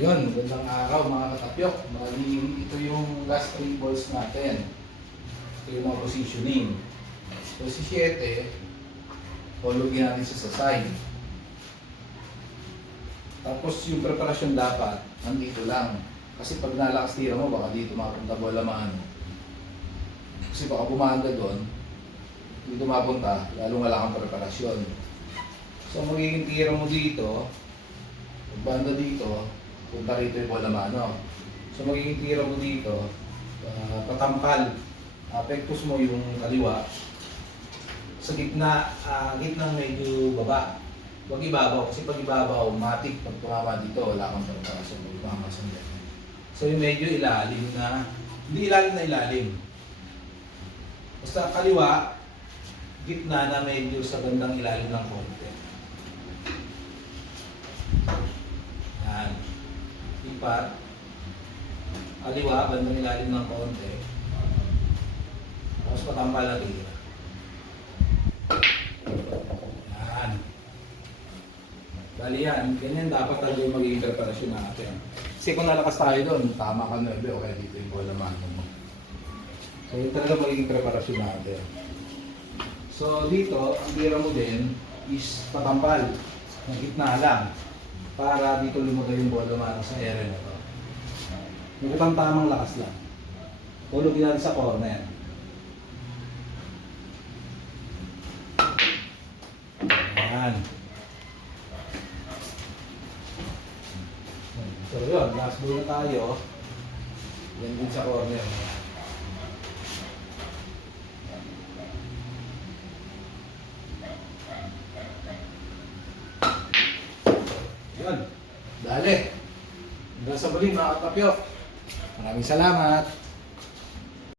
Yun, magandang araw mga katapyok. Mali, ito yung last 3 balls natin. Ito yung mga positioning. So si 7, hulugin natin siya sa side. Tapos yung preparasyon dapat, nandito lang. Kasi pag nalakas tira mo, baka dito makapunta bola maano. Kasi baka bumanda doon, dito mapunta, lalo wala kang preparasyon. So magiging tira mo dito, pag banda dito, punta rito yung bola mano. So magiging tira mo dito, patampal, apektos mo yung kaliwa sa gitna, gitnang medyo baba. Huwag ibabaw, kasi pag ibabaw, matik pag tumama dito, wala kang preparasyon, pag tumama sa net. So yung medyo ilalim na, hindi ilalim na ilalim. Basta kaliwa, gitna na medyo sa bandang ilalim ng konti. Yan. Ipat. Kaliwa, bandang ilalim ng konti. Tapos patambal na tira. Yan. Bali yan. Ganyan dapat talaga yung magiging preparasyon natin. Kasi kung nalakas tayo doon, tama ka 9, okay dito yung bola mano mo. So yun talaga magiging preparasyon natin. So dito, ang tira mo din is patambal. Ng gitna lang. Para dito lumagay yung bola mano sa area na to. Yung tamang lakas lang. Hulugin natin sa corner. Ayan. So yun, last ball na tayo. Yan din sa corner. Yun. Dali. Hanggang sa muli mga katapyok. Maraming salamat.